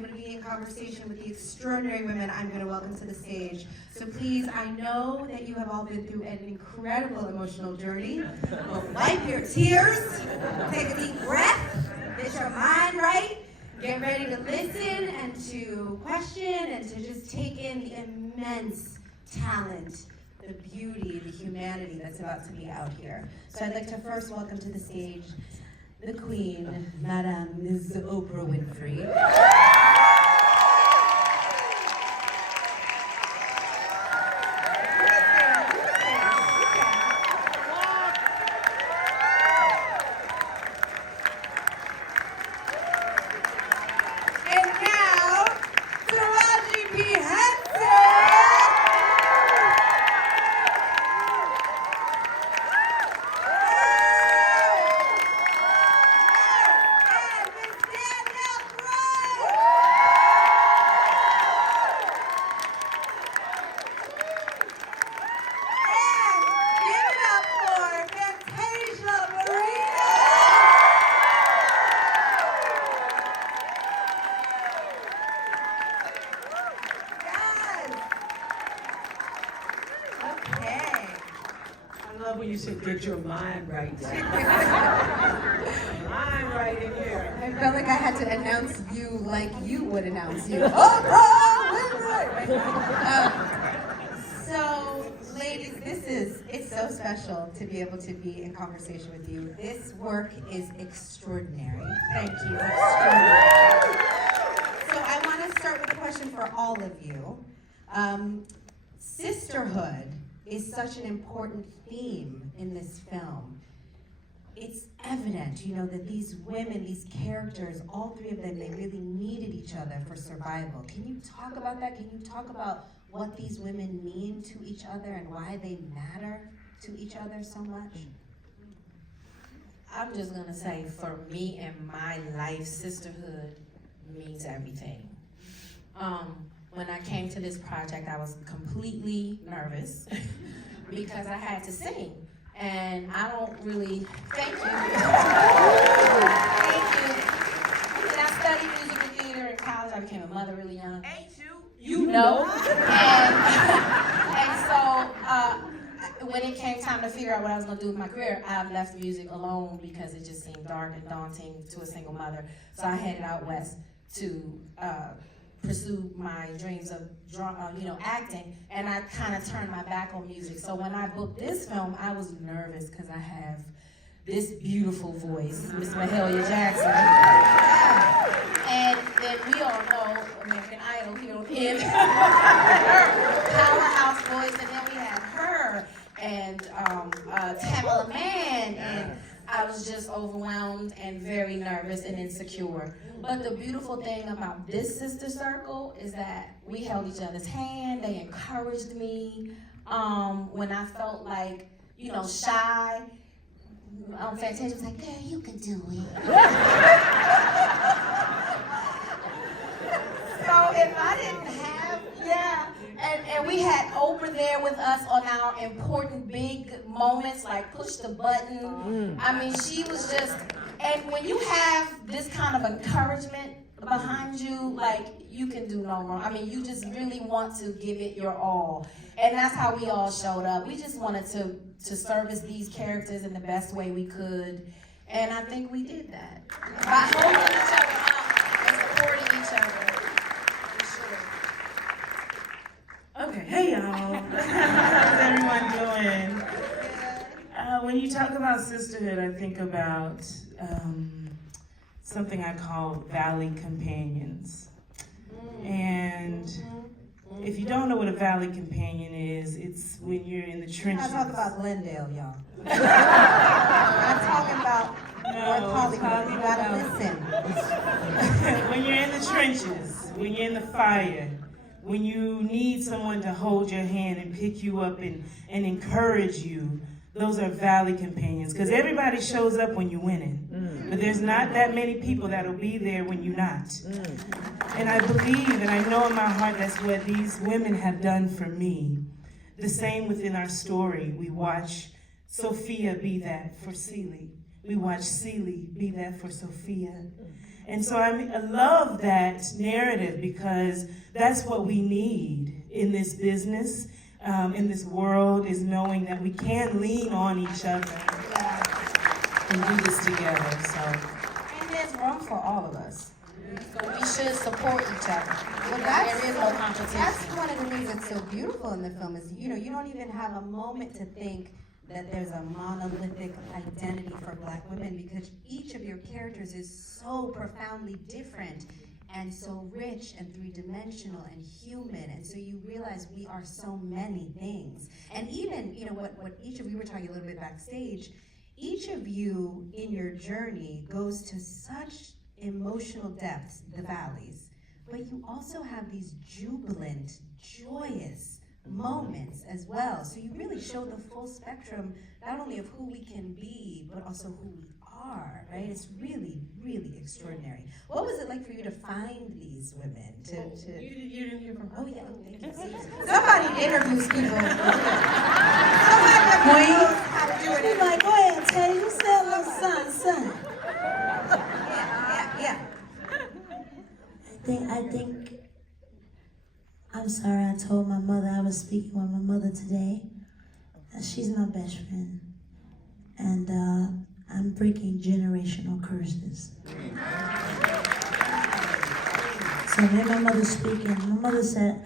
able to be in conversation with the extraordinary women I'm going to welcome to the stage. So please, I know that you have all been through an incredible emotional journey. But wipe your tears, take a deep breath, get your mind right, get ready to listen and to question and to just take in the immense talent, the beauty, the humanity that's about to be out here. So I'd like to first welcome to the stage the Queen, Madame Ms. Oprah Winfrey. And now, Taraji P Henson. Fantasia Barrino! Yes! Okay. I love when you said get your mind right. Mind right in here. I felt like I had to announce you like you would announce you. Oprah Winfrey! So, ladies, it's so special to be able to be in conversation with you. This work is extraordinary. Thank you. Extraordinary. So I want to start with a question for all of you. Sisterhood is such an important theme in this film. It's evident, that these women, these characters, all three of them, they really needed each other for survival. Can you talk about that? Can you talk about what these women mean to each other and why they matter to each other so much? I'm just gonna say, for me and my life, sisterhood means everything. When I came to this project, I was completely nervous because I had to sing. And I don't really, thank you. Thank you. And I studied musical theater in college. I became a mother really young. Ain't you? You know. And so when it came time to figure out what I was gonna do with my career, I left music alone because it just seemed dark and daunting to a single mother. So I headed out west to pursue my dreams of acting, and I kind of turned my back on music. So when I booked this film, I was nervous because I have this beautiful voice, Miss Mahalia Jackson. And then we all know American Idol here in powerhouse voice, and then we had her and Tamala Mann, and I was just overwhelmed and very nervous and insecure. But the beautiful thing about this sister circle is that we held each other's hand. They encouraged me when I felt like, shy. Fantasia was like, "Girl, you can do it." So if I didn't have, and we had Oprah there with us on our important big moments, like push the button. I mean, she was just, and when you have this kind of encouragement behind you, like, you can do no wrong. I mean, you just really want to give it your all. And that's how we all showed up. We just wanted to service these characters in the best way we could. And I think we did that. By holding each other up and supporting each other. Okay, hey y'all. How's everyone doing? When you talk about sisterhood, I think about something I call Valley Companions. And if you don't know what a Valley Companion is, it's when you're in the trenches. I'm talking about Glendale, y'all. I'm talking about North Hollywood. You gotta listen. When you're in the trenches, when you're in the fire, when you need someone to hold your hand and pick you up and encourage you, those are Valley Companions. Because everybody shows up when you're winning. But there's not that many people that'll be there when you're not. And I believe, and I know in my heart that's what these women have done for me. The same within our story. We watch Sophia be that for Celie. We watch Celie be that for Sophia. And so I love that narrative because that's what we need in this business, in this world, is knowing that we can lean on each other and do this together. So, And there's room for all of us. So we should support each other. Well, There is no competition. That's one of the things that's so beautiful in the film is, you don't even have a moment to think that there's a monolithic identity for Black women, because each of your characters is so profoundly different and so rich and three-dimensional and human, and so you realize we are so many things. And even, what each of you were talking a little bit backstage, each of you in your journey goes to such emotional depths, the valleys, but you also have these jubilant, joyous moments as well. So you really show the full spectrum, not only of who we can be, but also who we are, right? It's really, really extraordinary. What was it like for you to find these women? you didn't hear from her? Oh yeah, thank you. Somebody interviews people. Somebody knows how to do it. She's like, go ahead, Teddy, you said a little son. Yeah. I think, I'm sorry, I told my mother, I was speaking with my mother today. She's my best friend. And I'm breaking generational curses. So when my mother's speaking, my mother said,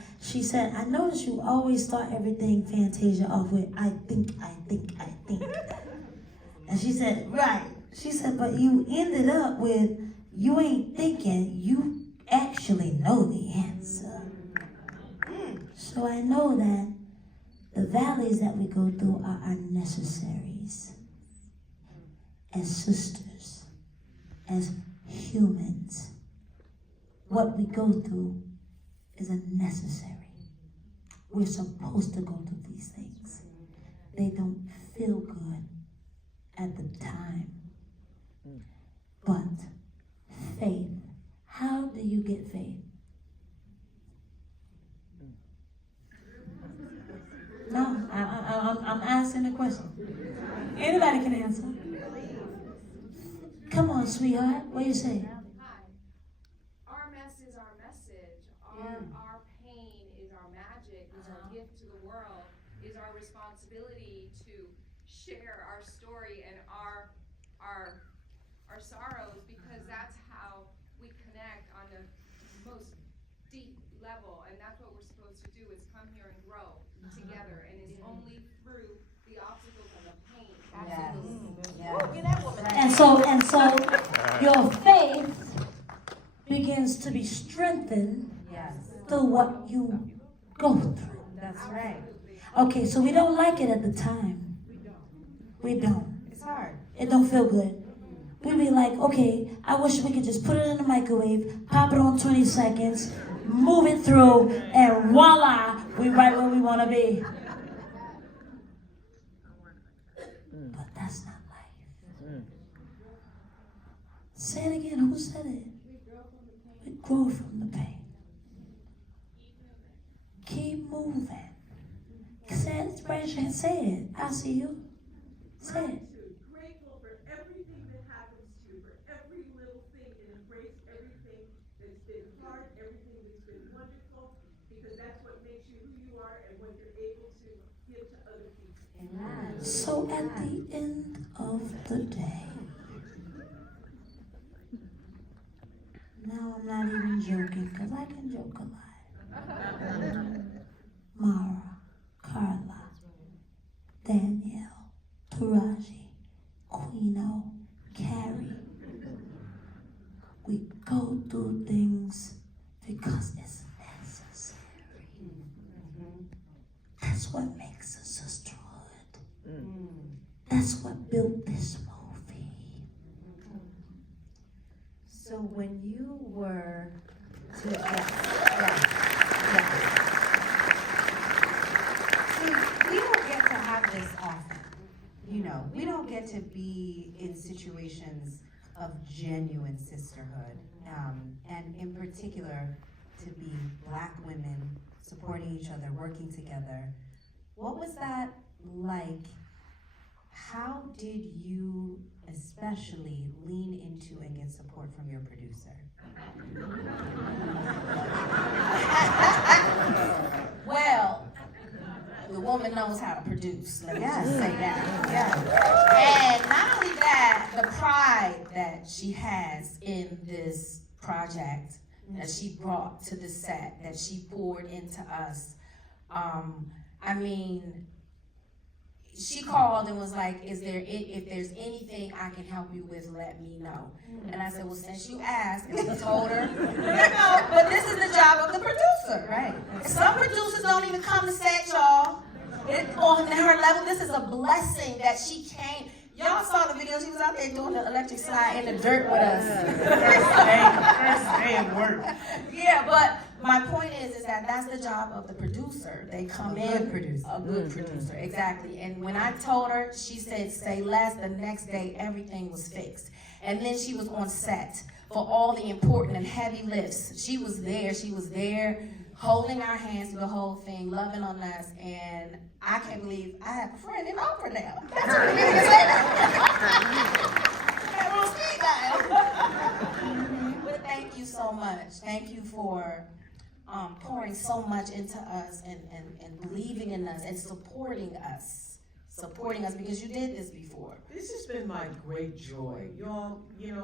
I noticed you always start everything Fantasia off with, I think. And she said, right. She said, but you ended up with, you ain't thinking, you actually know the answer. So I know that the valleys that we go through are our necessaries. As sisters, as humans, what we go through is a necessary. We're supposed to go through these things. They don't feel good at the time. But faith, how do you get faith? No, I'm asking a question. Anybody can answer. Come on, sweetheart. What do you say? Our mess is our message. Our pain is our magic, is our gift to the world, is our responsibility to share our story and our sorrows, because that's how we connect on the most deep level, and that's what we're supposed to do, is come here and grow together, and it's only through the obstacles and the pain. And so your faith begins to be strengthened through what you go through. That's right. Okay, so we don't like it at the time. We don't. It's hard. It don't feel good. We be like, okay, I wish we could just put it in the microwave, pop it on 20 seconds, move it through, and voila, we right where we want to be. But that's not life. Say it again. Who said it? We grow from the pain. Keep moving. Say it, raise your hand. Say it. I see you. Say it. Grateful for everything that happens to you, for every little thing, and embrace everything that's been hard, everything that's been wonderful, because that's what makes you who you are and what you're able to give to other people. Amen. So at the end of the day, now I'm not even joking, because I can joke a lot. Mara, Carla, Danielle, Taraji, Queeno, Kerry. We go through things because it's necessary. That's what makes us a sisterhood. That's what built this movie. So when you were See, we don't get to have this often. We don't get to be in situations of genuine sisterhood, and in particular, to be Black women supporting each other, working together. What was that like, how did you especially lean into and get support from your producer? Well, the woman knows how to produce. Let me just say that. Yeah. And not only that, the pride that she has in this project that she brought to the set, that she poured into us. I mean, she called and was like, if there's anything I can help you with, let me know. And I said, well, since you asked, and we told her, but this is the job of the producer. Right. Some producers don't even come to set, y'all. On her level, this is a blessing that she came. Y'all saw the video. She was out there doing the electric slide in the dirt with us. First day of work. Yeah, but my point is that that's the job of the producer. They come in. A good producer, exactly. And when I told her, she said, say less. The next day, everything was fixed. And then she was on set for all the important and heavy lifts. She was there holding our hands through the whole thing, loving on us, and I can't believe I have a friend in Oprah now. That's what it is. But thank you so much. Thank you for pouring so much into us and believing in us and supporting us because you did this before. This has been my great joy. Y'all,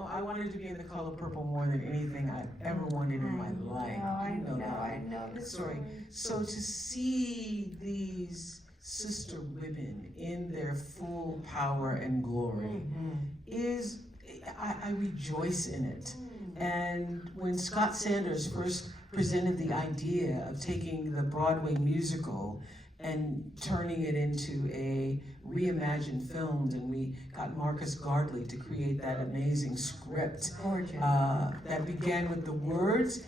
I wanted to be in The Color Purple more than anything I ever wanted in my life. I know. Story. So to see these sister women in their full power and glory is, I rejoice in it. And when Scott Sanders first presented the idea of taking the Broadway musical and turning it into a reimagined film, and we got Marcus Gardley to create that amazing script that began with the words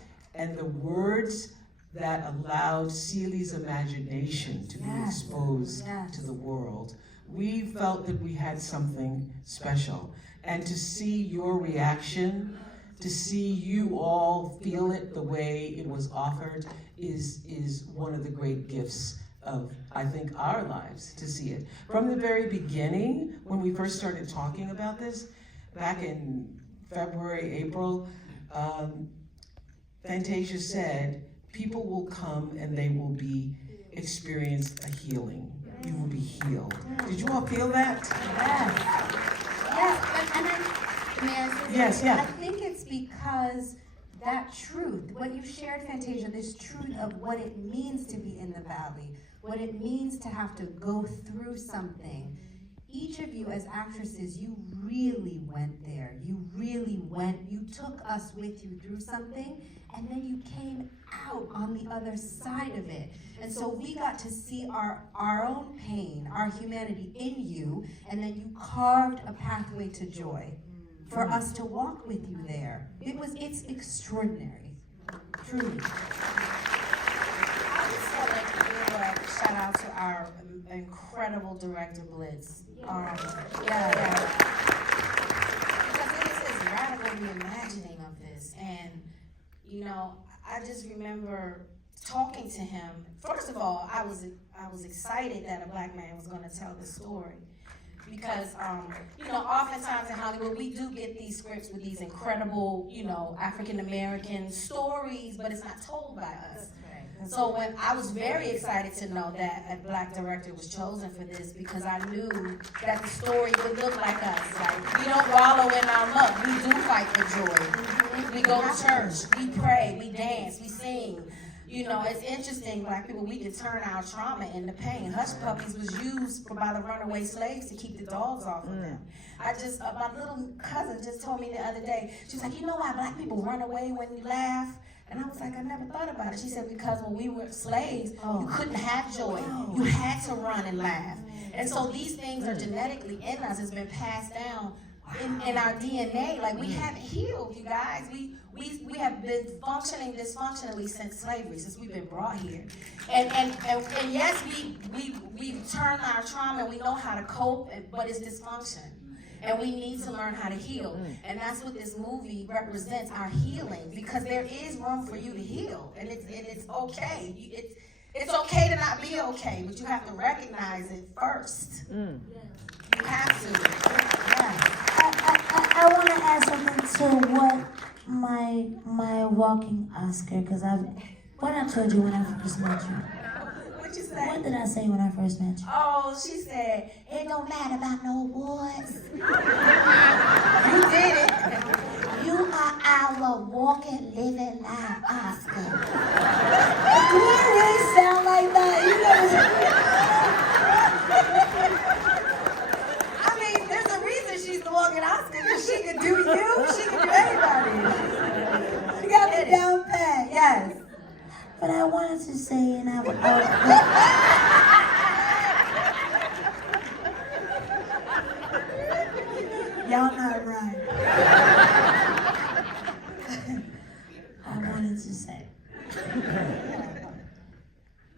that allowed Celia's imagination to be exposed to the world. We felt that we had something special. And to see your reaction, to see you all feel it the way it was offered is one of the great gifts of, I think, our lives, to see it. From the very beginning, when we first started talking about this, back in February, April, Fantasia said, people will come and they will experience a healing. You will be healed. Did you all feel that? Yes, I think it's because that truth, what you shared, Fantasia, this truth of what it means to be in the valley, what it means to have to go through something. Each of you as actresses, you really went there. You took us with you through something, and then you came out on the other side of it. And so we got to see our own pain, our humanity in you, and then you carved a pathway to joy for us to walk with you there. It's extraordinary, truly. I just want to give a shout out to our incredible director, Blitz. Because this is radical reimagining of this. And, I just remember talking to him. First of all, I was excited that a black man was going to tell the story. Because, oftentimes in Hollywood, we do get these scripts with these incredible, African-American stories, but it's not told by us. So when I was very excited to know that a black director was chosen for this, because I knew that the story would look like us. Like, we don't wallow in our muck. We do fight for joy. We go to church. We pray. We dance. We sing. It's interesting, black people, we can turn our trauma into pain. Hush puppies was used by the runaway slaves to keep the dogs off of them. My little cousin just told me the other day, she was like, you know why black people run away when you laugh? And I was like, I never thought about it. She said, because when we were slaves, you couldn't have joy. You had to run and laugh. And so these things are genetically in us. It's been passed down in our DNA. Like, we haven't healed, you guys. We have been functioning dysfunctionally since slavery, since we've been brought here. And yes, we've turned our trauma and we know how to cope, but it's dysfunction. And we need to learn how to heal. And that's what this movie represents, our healing, because there is room for you to heal. And it's okay. It's okay to not be okay, but you have to recognize it first. You have to. I want to add something to what my walking Oscar, because what I told you when I first met you. What you say? What did I say when I first met you? Oh, she said, it don't matter about no awards. You did it. You are our walking, living, live Oscar. Do I really sound like that? You I mean, there's a reason she's the walking Oscar, because she could do you, she could do anybody. You got me down pat. Yes. But I wanted to say, and y'all not right. I wanted to say,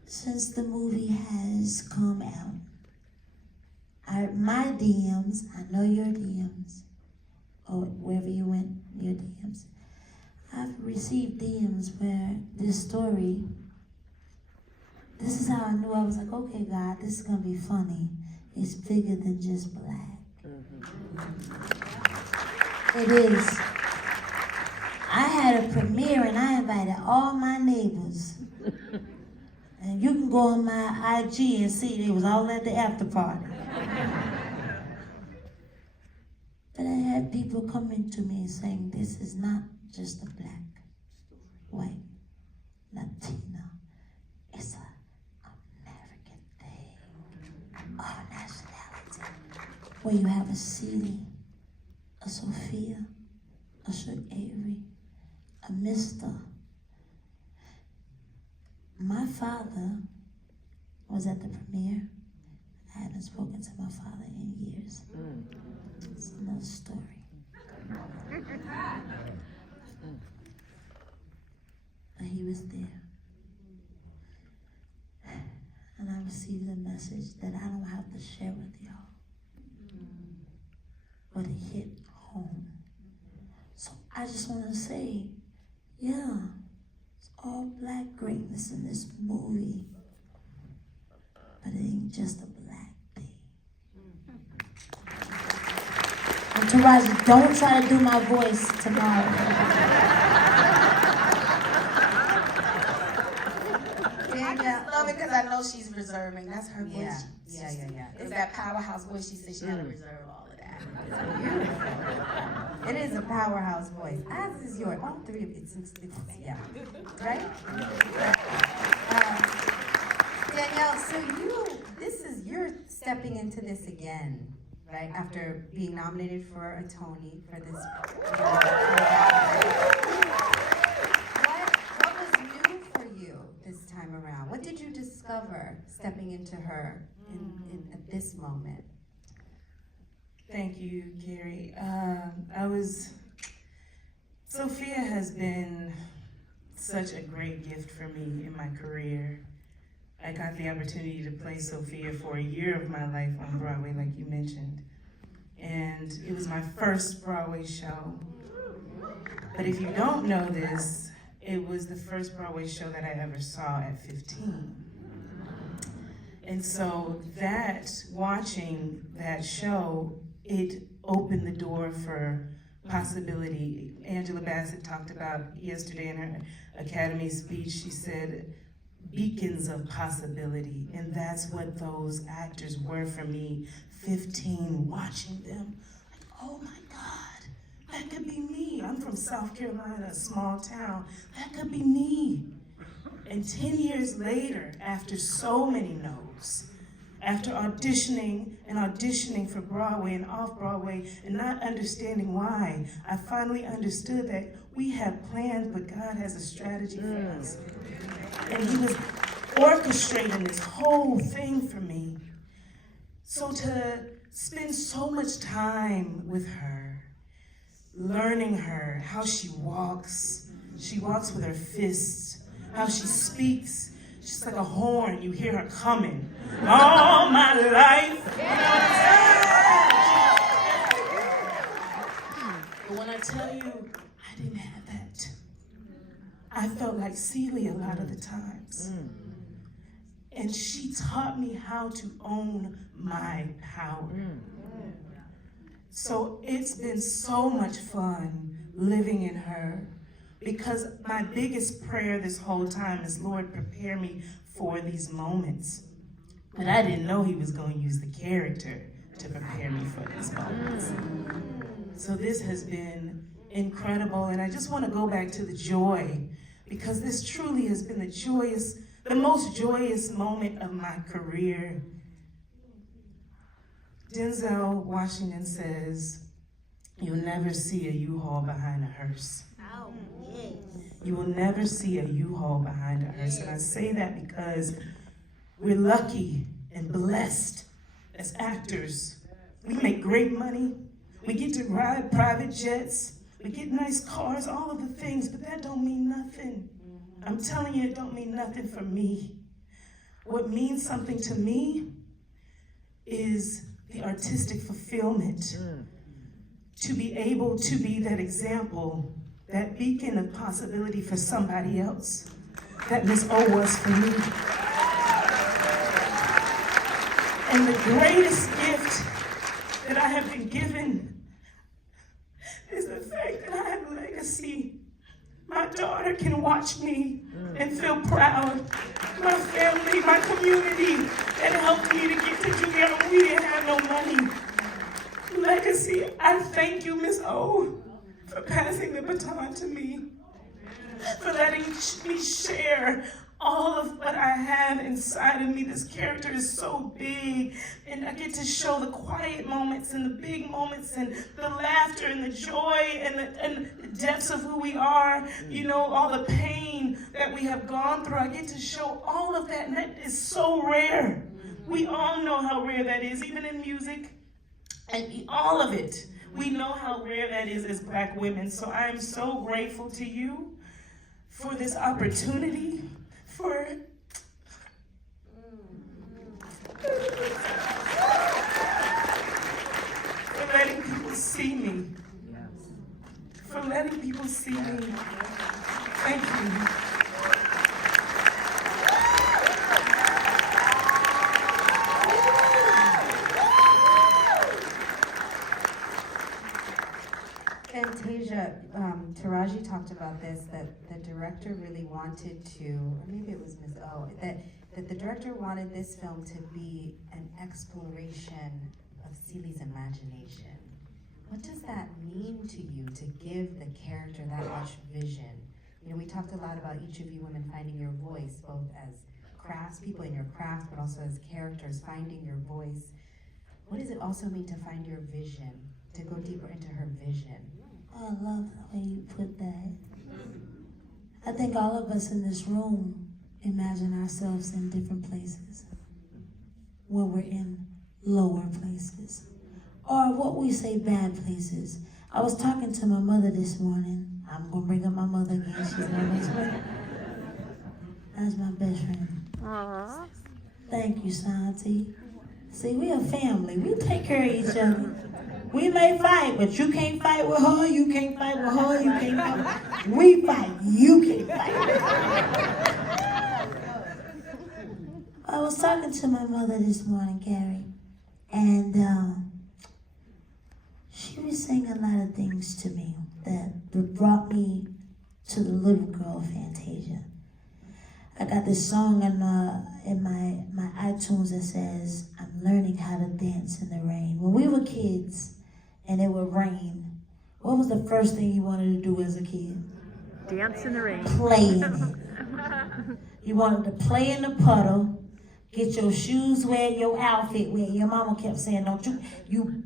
since the movie has come out, my DMs, I know your DMs, or wherever you went, your DMs. I've received DMs where this story, this is how I knew. I was like, okay, God, this is gonna be funny. It's bigger than just black. It is. I had a premiere and I invited all my neighbors. And you can go on my IG and see they was all at the after party. But I had people coming to me saying, this is not just a black, white, Latina. It's an American thing of nationality. Where you have a Celie, a Sophia, a Shook Avery, a Mr. My father was at the premiere. I haven't spoken to my father in years. It's another story. But he was there. And I received a message that I don't have to share with y'all. But it hit home. So I just want to say, yeah, it's all black greatness in this movie. But it ain't just a black thing. And Taraji, don't try to do my voice tomorrow. I just love it because I know she's reserving. That's her voice. Yeah. It's that powerhouse voice. She said she had to reserve all of that. It is a powerhouse voice, as is yours. All three of it's yeah. Right? Danielle, so you're stepping into this again, right? After being nominated for a Tony for this. What was new for you this time around? What did you discover stepping into her at this moment? Thank you, Kerry. Sophia has been such a great gift for me in my career. I got the opportunity to play Sophia for a year of my life on Broadway, like you mentioned. And it was my first Broadway show. But if you don't know this, it was the first Broadway show that I ever saw at 15. And so watching that show, it opened the door for possibility. Angela Bassett talked about yesterday in her Academy speech, she said, beacons of possibility. And that's what those actors were for me, 15, watching them. Like, oh my God, that could be me. I'm from South Carolina, a small town. That could be me. And 10 years later, after so many no's, after auditioning for Broadway and off-Broadway and not understanding why, I finally understood that we have plans, but God has a strategy for us. And He was orchestrating this whole thing for me. So to spend so much time with her, learning her, how she walks with her fists, how she speaks, she's like a horn, you hear her coming. All my life. But when I tell you, I didn't have that. I felt like Celia a lot of the times. And she taught me how to own my power. So it's been so much fun living in her, because my biggest prayer this whole time is, Lord, prepare me for these moments. But I didn't know he was going to use the character to prepare me for these moments. So this has been incredible, and I just want to go back to the joy, because this truly has been the most joyous moment of my career. Denzel Washington says, you'll never see a U-Haul behind a hearse. Oh, yes. You will never see a U-Haul behind a hearse. And I say that because we're lucky and blessed as actors. We make great money. We get to ride private jets. We get nice cars, all of the things, but that don't mean nothing. I'm telling you, it don't mean nothing for me. What means something to me is the artistic fulfillment. To be able to be that example, that beacon of possibility for somebody else, that Miss O was for me. And the greatest gift that I have been given is the fact that I have a legacy. My daughter can watch me and feel proud. My family, my community that helped me to get to Juilliard. We didn't have no money. Legacy, I thank you, Miss O, for passing the baton to me, for letting me share all of what I have inside of me. This character is so big, and I get to show the quiet moments and the big moments and the laughter and the joy and the depths of who we are, you know, all the pain that we have gone through. I get to show all of that, and that is so rare. We all know how rare that is, even in music. And all of it, we know how rare that is as Black women. So I am so grateful to you for this opportunity, for letting people see me. For letting people see me. Thank you. Fantasia, Taraji talked about this, that the director really wanted to, or maybe it was Ms. O, that the director wanted this film to be an exploration of Celie's imagination. What does that mean to you, to give the character that much vision? You know, we talked a lot about each of you women finding your voice, both as craftspeople in your craft, but also as characters, finding your voice. What does it also mean to find your vision, to go deeper into her vision? I love the way you put that. I think all of us in this room imagine ourselves in different places when we're in lower places, or what we say bad places. I was talking to my mother this morning. I'm gonna bring up my mother again. She's my best friend. That's my best friend. Aww. Thank you, Santi. See, we a family. We take care of each other. We may fight, but you can't fight with her, you can't fight with her, you can't fight with her. We fight, you can't fight. I was talking to my mother this morning, Kerry, and she was saying a lot of things to me that brought me to the little girl Fantasia. I got this song in my iTunes that says, I'm learning how to dance in the rain. When we were kids and it would rain, what was the first thing you wanted to do as a kid? Dance in the rain. Play in it. You wanted to play in the puddle, get your shoes wet, your outfit wet. Your mama kept saying, don't you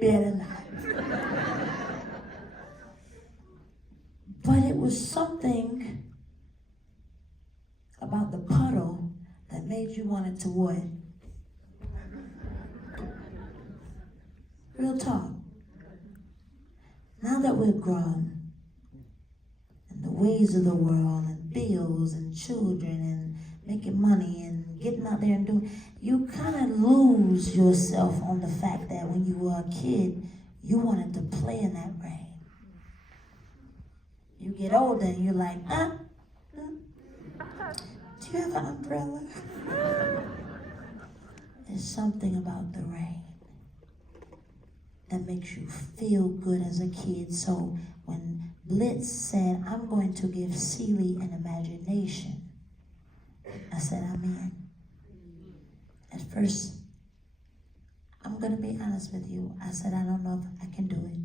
better not. But it was something about the puddle that made you want it to what? Real talk. Now that we're grown, and the ways of the world, and bills, and children, and making money, and getting out there and doing, you kind of lose yourself on the fact that when you were a kid, you wanted to play in that rain. You get older and you're like, do Do you have an umbrella? There's something about the rain that makes you feel good as a kid. So when Blitz said, I'm going to give Celie an imagination, I said, I'm in. At first, I'm going to be honest with you. I said, I don't know if I can do it.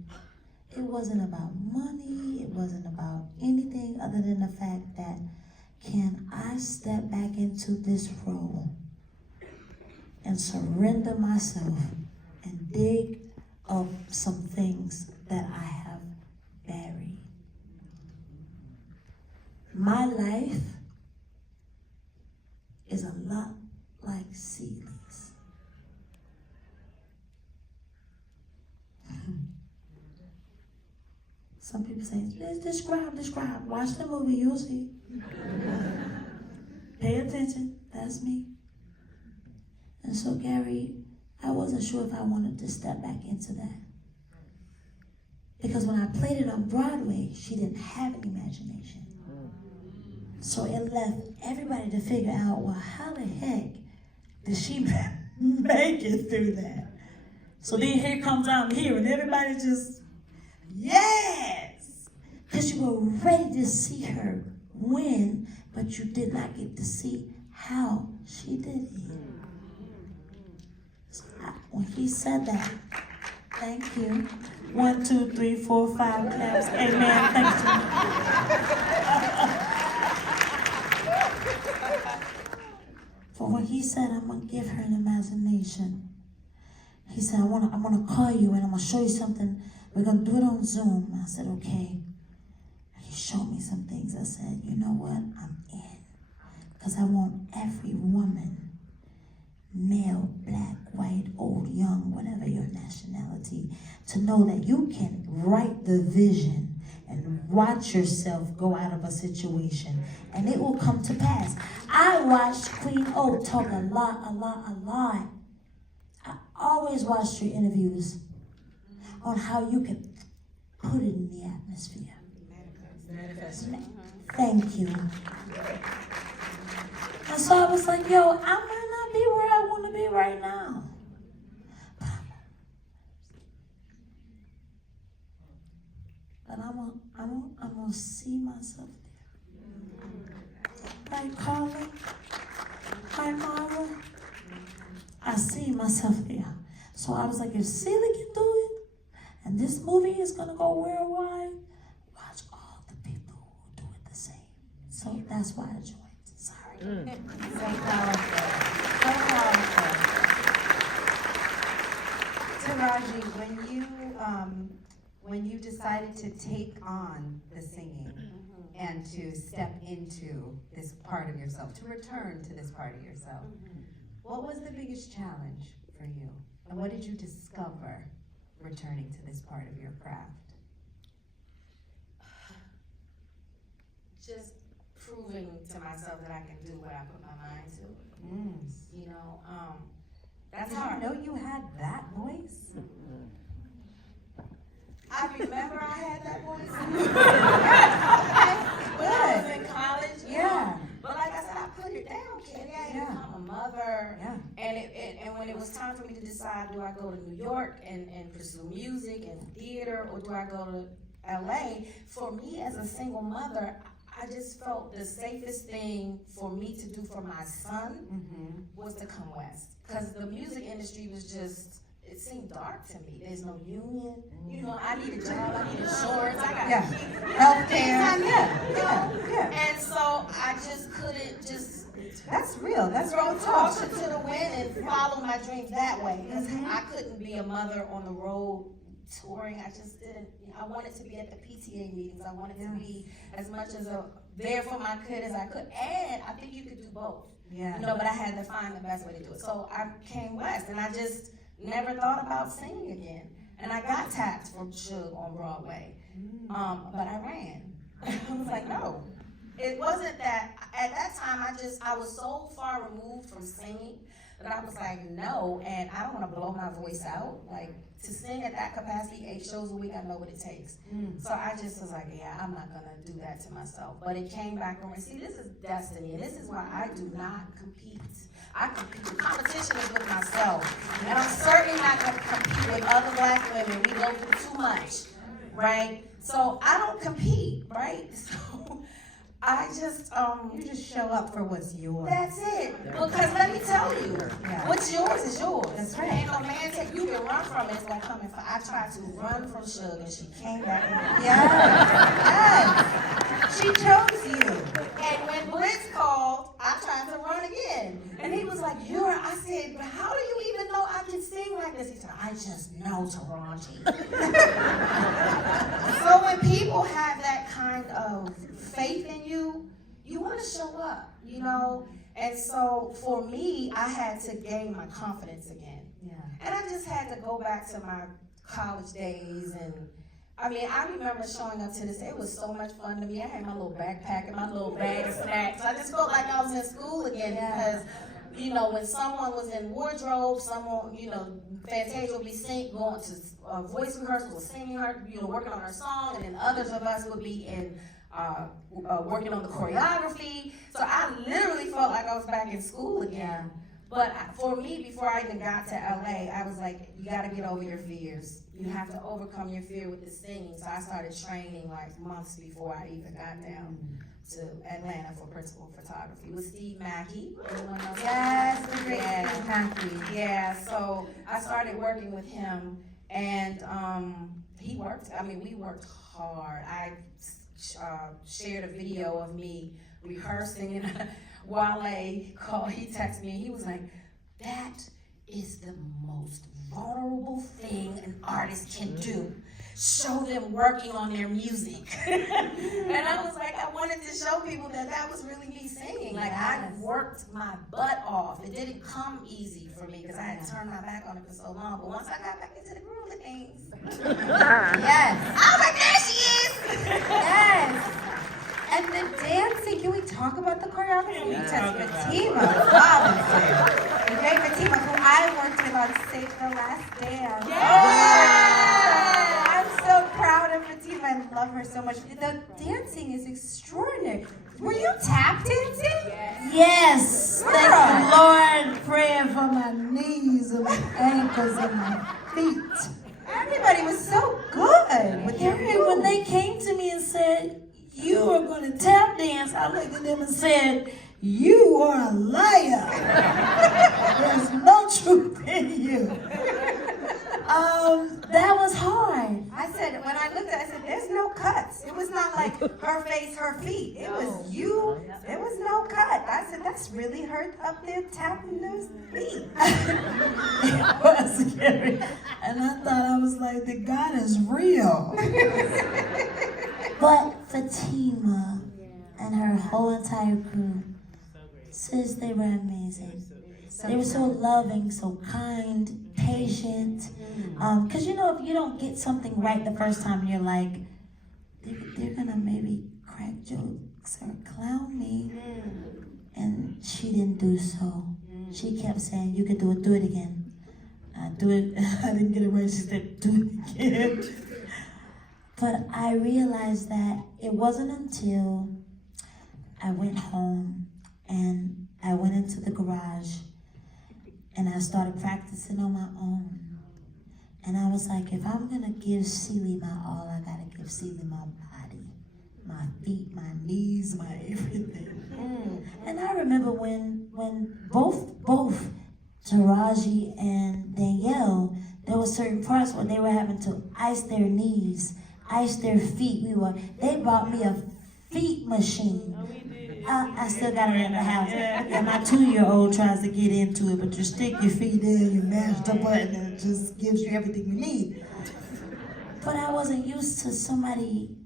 It wasn't about money. It wasn't about anything other than the fact that, can I step back into this role and surrender myself and dig up some things that I have buried? My life is a lot like Celie's. Some people say, describe. Watch the movie, you'll see. Pay attention, that's me. And so, Gary, I wasn't sure if I wanted to step back into that. Because when I played it on Broadway, she didn't have an imagination. So it left everybody to figure out, well, how the heck did she make it through that? So then here comes out here, and everybody just, yes! Because you were ready to see her win, but you did not get to see how she did it. So when he said that, thank you. 1, 2, 3, 4, 5 claps. Amen. Thank you. For when he said, I'm gonna give her an imagination, he said, I'm gonna call you and I'm gonna show you something. We're gonna do it on Zoom. I said, okay. He showed me some things. I said, you know what? I'm in. Because I want every woman, male, black, white, old, young, whatever your nationality, to know that you can write the vision and watch yourself go out of a situation and it will come to pass. I watched Queen O talk a lot. I always watched her interviews on how you can put it in the atmosphere. Manifest. Thank you. And so I was like, yo, I might not be where I want to be right now. But I'm gonna see myself there. Right, Carla? Right, Mara? I see myself there. So I was like, if Celie can do it, and this movie is gonna go worldwide, watch all the people who do it the same. So that's why I joined. Sorry. So powerful. So powerful. Taraji, when you decided to take on the singing and to step into this part of yourself, to return to this part of yourself, what was the biggest challenge for you? And what did you discover returning to this part of your craft? Just proving to myself that I can do what I put my mind to. You know, that's Did hard. you know you had that voice? I remember I had that voice. When Good. I was in college. Yeah. But like I said, I put it down, Kerry. I had become a mother. Yeah. And when it was time for me to decide, do I go to New York and pursue music and theater, or do I go to LA? For me as a single mother, I just felt the safest thing for me to do for my son was to come west. Because the music industry was just, it seemed dark to me. There's no union. You know, I need a job, I need insurance, I got to keep Healthcare. Yeah. And so I just couldn't just That's real. That's throw real talk. caution to the wind and follow my dreams that way. Because I couldn't be a mother on the road touring. I just didn't. I wanted to be at the PTA meetings. I wanted to be as much as there for my kid as I could. And I think you could do both. Yeah. You know, but I had to find the best way to do it. So I came west, and I just never thought about singing again. And I got tapped from Suge on Broadway, but I ran. I was like, no. It wasn't that. At that time, I was so far removed from singing But I was like, no, and I don't want to blow my voice out. Like, to sing at that capacity, 8 shows a week, I know what it takes. So I just was like, yeah, I'm not gonna do that to myself. But it came back around. See, this is destiny, and this is why I do not compete. I compete. The competition is with myself, and I'm certainly not gonna compete with other Black women. We go through too much, right? So I don't compete, right? So I just You just show up for what's yours. that's it. Because let me tell you, what's yours is yours. That's right. Ain't no man take you can run from it. It's gonna come in. I tried to run from Suge, and she came back. Yes. She chose you. And when Blitz called, I tried to run again. And he was like, I said, but how do you even know I can sing like this? He said, I just know, Taraji. So when people have that kind of faith in you, you want to show up, you know? And so for me, I had to gain my confidence again. Yeah. And I just had to go back to my college days, and I mean, I remember showing up to this. It was so much fun to me. I had my little backpack and my little bag of snacks. I just felt like I was in school again because, you know, when someone was in wardrobe, someone, you know, Fantasia would be going to voice rehearsal, singing her, you know, working on her song, and then others of us would be in working on the choreography. So I literally felt like I was back in school again. But for me, before I even got to LA, I was like, you got to get over your fears. You have to overcome your fear with the singing. So I started training like months before I even got down to Atlanta for principal photography with Steve Mackey. Anyone know Yes, the great Steve Mackey. Yeah, so I started working with him, and he worked. I mean, we worked hard. I shared a video of me rehearsing, and Wale called. He texted me, and he was like, "That is the most vulnerable thing an artist can do. Show them working on their music." And I was like, I wanted to show people that that was really me singing. Like, I worked my butt off. It didn't come easy for me because I had turned my back on it for so long. But once I got back into the groove of things, Yes. I was like, there she is. Yes. And the dancing, can we talk about the choreography? Because Fatima Robinson, the great Fatima, who I worked with on Save the Last Dance. I'm so proud of Fatima. I love her so much. The dancing is extraordinary. Were you tap dancing? Yes, thank the Lord, praying for my knees and my ankles and my feet. Everybody was so good with their Kerry, when they came to me and said, you are going to tap dance, I looked at them and said, you are a liar. There's no truth in you. That was hard. I said, when I looked at it, I said, there's no cuts. It was not like her face, her feet. It was you. There was no cut. I said, that's really her up there tapping those feet. It was scary. And I thought, I was like, the God is real. But Fatima and her whole entire crew, sis, they were amazing. They were so loving, so kind, patient. Because, you know, if you don't get something right the first time, you're like, they're going to maybe crack jokes or clown me. And she didn't do so. She kept saying, you can do it again. I didn't get it right. She said, do it again. But I realized that it wasn't until I went home and I went into the garage and I started practicing on my own. And I was like, if I'm gonna give Celie my all, I gotta give Celie my body, my feet, my knees, my everything. And I remember when both Taraji and Danielle, there were certain parts where they were having to ice their knees, ice their feet. They bought me a feet machine. I still got it in the house. And my 2-year-old tries to get into it, but you stick your feet in, you mash the button, and it just gives you everything you need. But I wasn't used to somebody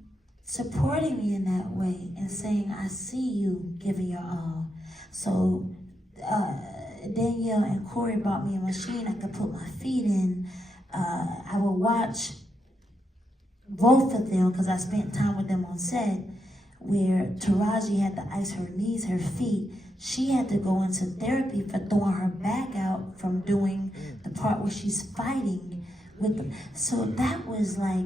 supporting me in that way and saying, I see you giving your all. So Danielle and Corey bought me a machine I could put my feet in. I would watch both of them because I spent time with them on set. where Taraji had to ice her knees, her feet. She had to go into therapy for throwing her back out from doing the part where she's fighting with them. So that was a lot.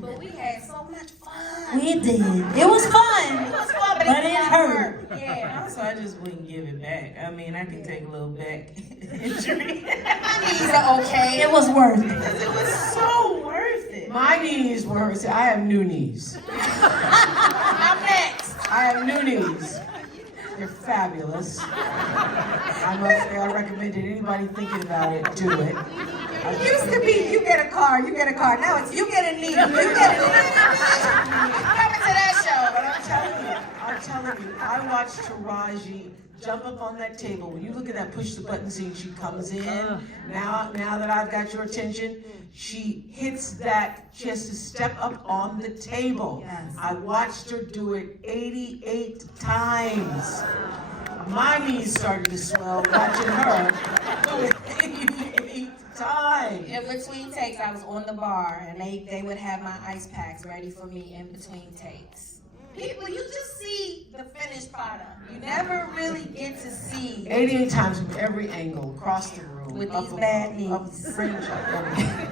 But we had so much fun. We did. It was fun. It was fun, but But it it hurt. Yeah. Also, I just wouldn't give it back. I mean, I can take a little back injury. My knees are okay. It was worth it. It was so worth it. My knees were, see, I have new knees. I'm next. I have new knees. They're fabulous. I must say, I recommend it. Anybody thinking about it, do it. It used to be you get a car, you get a car. Now it's you get a knee, you get a knee. Coming to that show. But I'm telling you, I watched Taraji jump up on that table. When you look at that push the button scene, she comes in. Now that I've got your attention, she hits that, she has to step up on the table. Yes. I watched her do it 88 times. My knees started to swell watching her do it 88 times. In between takes, I was on the bar, and they would have my ice packs ready for me in between takes. People, you just see the finished product. You never really get to see. 88 times from every angle, across the room. With up these above, bad up knees. fringe, up everything.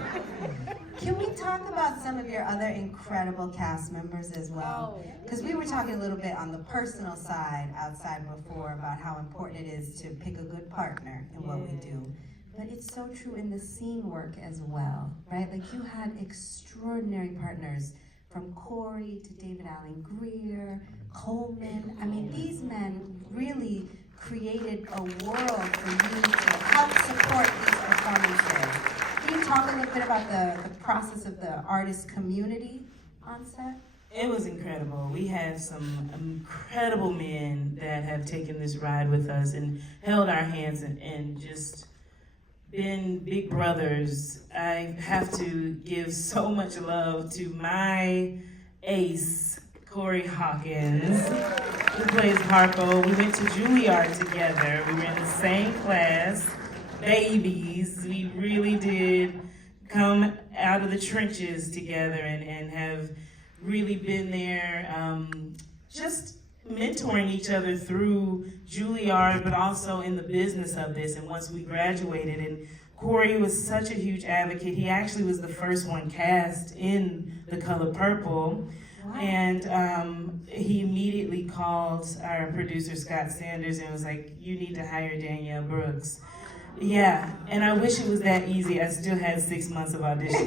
Can we talk about some of your other incredible cast members as well? Because we were talking a little bit on the personal side outside before about how important it is to pick a good partner in what we do. But it's so true in the scene work as well, right? Like you had extraordinary partners from Corey to David Allen Greer, Coleman. I mean, these men really created a world for you to help support these performances. Can you talk a little bit about the process of the artist community on set? It was incredible. We had some incredible men that have taken this ride with us and held our hands and just been big brothers. I have to give so much love to my ace, Corey Hawkins, who plays Harpo. We went to Juilliard together. We were in the same class, babies. We really did come out of the trenches together and have really been there, just mentoring each other through Juilliard, but also in the business of this. And once we graduated, and Corey was such a huge advocate. He actually was the first one cast in The Color Purple. And he immediately called our producer, Scott Sanders, and was like, you need to hire Danielle Brooks. Yeah, and I wish it was that easy. I still had 6 months of auditioning.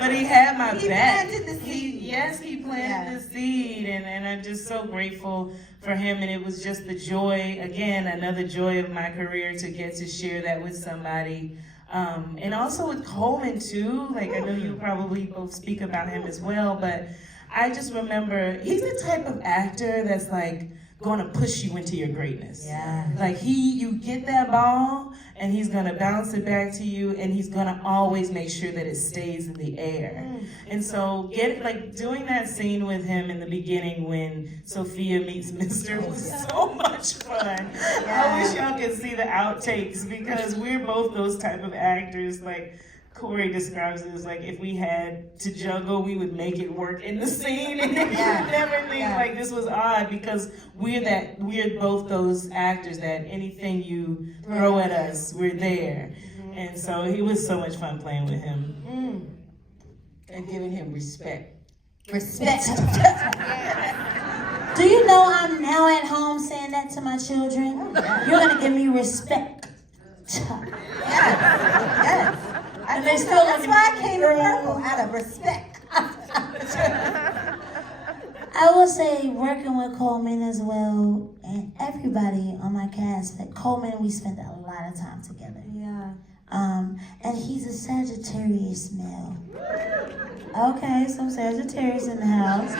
But he had my He back. planted the seed. He planted the seed, and I'm just so grateful for him. And it was just the joy, again, another joy of my career to get to share that with somebody. And also with Coleman too, like I know you probably both speak about him as well, but I just remember he's the type of actor that's like gonna push you into your greatness. Yeah. Like you get that ball and he's gonna bounce it back to you and he's gonna always make sure that it stays in the air. And so doing that scene with him in the beginning when Sophia meets Mr. was so much fun. I wish y'all could see the outtakes because we're both those type of actors. Like Corey describes it as like if we had to juggle, we would make it work in the scene, and you would never think like this was odd because we're both those actors that anything you throw at us, we're there. And so it was so much fun playing with him. And giving him respect. Respect. Do you know I'm now at home saying that to my children? You're gonna give me respect. Yes. And they still That's why I came to Purple, out of respect. I will say working with Coleman as well, and everybody on my cast, but Coleman, we spent a lot of time together. Yeah. And he's a Sagittarius male. Okay, some Sagittarius in the house.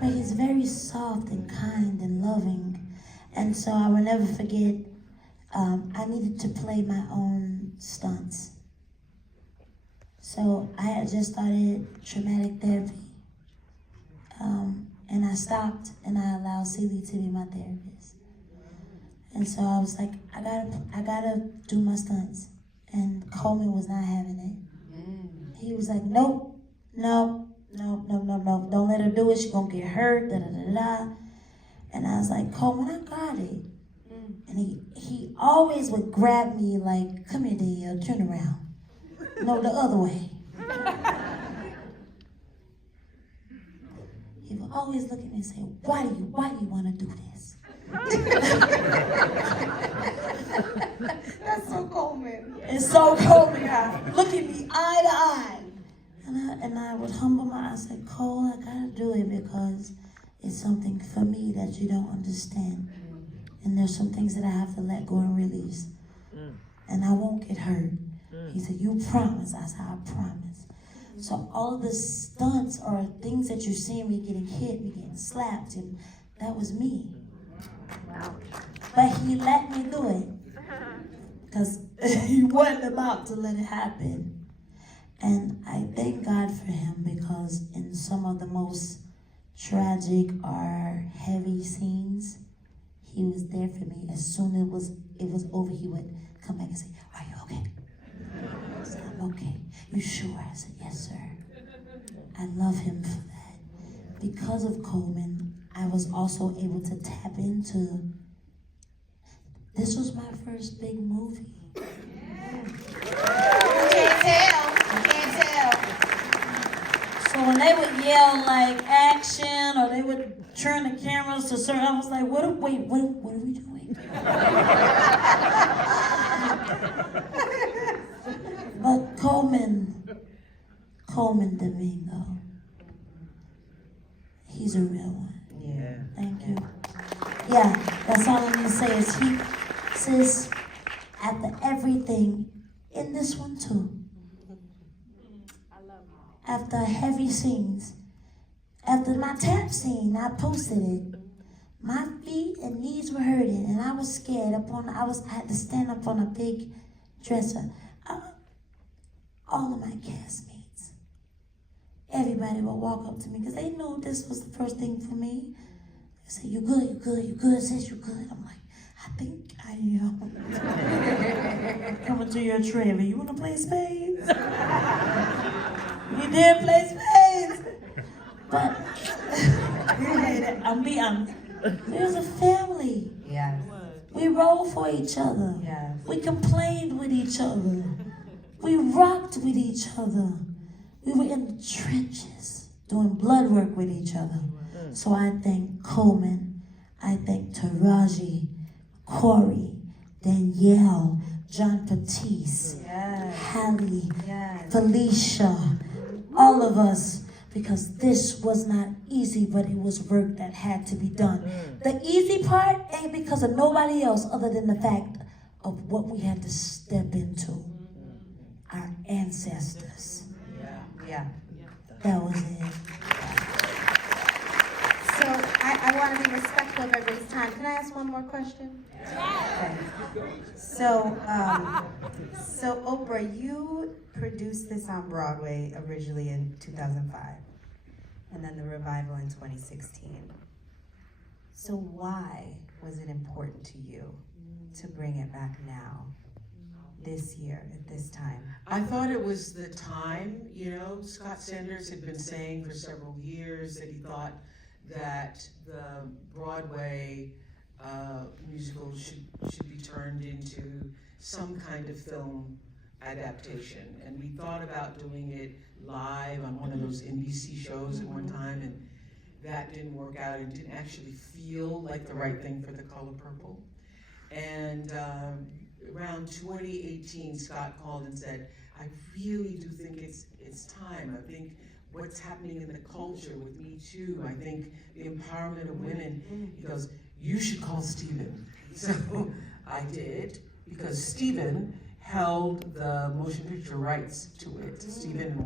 But he's very soft and kind and loving. And so I will never forget, I needed to play my own stunts. So I had just started traumatic therapy. And I stopped and I allowed Celie to be my therapist. And so I was like, I gotta do my stunts. And Coleman was not having it. he was like, nope, no, don't let her do it. She's gonna get hurt, da da da da. And I was like, Coleman, I got it. And he always would grab me like, come here, Danielle, turn around. No, the other way. He would always look at me and say, why do you want to do this? That's so Coleman. It's so Coleman. Look at me eye to eye. And I would humble my eyes and say, Cole, I gotta do it because it's something for me that you don't understand. And there's some things that I have to let go and release. And I won't get hurt. He said, you promise? I said, I promise. So all of the stunts or things that you're seeing, me getting hit, me getting slapped, and that was me. But he let me do it. Because he wasn't about to let it happen. And I thank God for him because in some of the most tragic or heavy scenes, he was there for me. As soon as it was over, he would come back and say, are you okay? I said, I'm okay. You sure? I said, yes, sir. I love him for that. Because of Coleman, I was also able to tap into, this was my first big movie. So when they would yell like action or they would turn the cameras to certain, I was like, what are we doing? But Coleman Domingo, he's a real one. Yeah. Thank you. Yeah, that's all I'm gonna say is he says after everything in this one too. After heavy scenes, after my tap scene, I posted it. My feet and knees were hurting, and I was scared. I had to stand up on a big dresser. All of my castmates, everybody would walk up to me because they knew this was the first thing for me. They say, "You good? Sis, you good?" I'm like, I think I am. Coming to your trailer. You want to play spades? We did play spades. But I'm be honest. We was a family. Yes. We rolled for each other. Yes. We complained with each other. We rocked with each other. We were in the trenches doing blood work with each other. So I thank Coleman. I thank Taraji, Corey, Danielle, John Patisse, Hallie, Felicia, all of us, because this was not easy, but it was work that had to be done. The easy part ain't because of nobody else other than the fact of what we had to step into. Our ancestors. Yeah. That was it. So I want to be respectful of everybody's time. Can I ask one more question? Okay. So Oprah, you produced this on Broadway originally in 2005, and then the revival in 2016. So why was it important to you to bring it back now, this year, at this time? I thought it was the time. Scott Sanders had been saying for several years that he thought that the Broadway musical should be turned into some kind of film adaptation. And we thought about doing it live on one of those NBC shows at one time, and that didn't work out. It didn't actually feel like the right thing for The Color Purple. And around 2018, Scott called and said, I really do think it's time. I think what's happening in the culture with Me Too, I think the empowerment of women, he goes, you should call Stephen. So I did, because Stephen held the motion picture rights to it. Stephen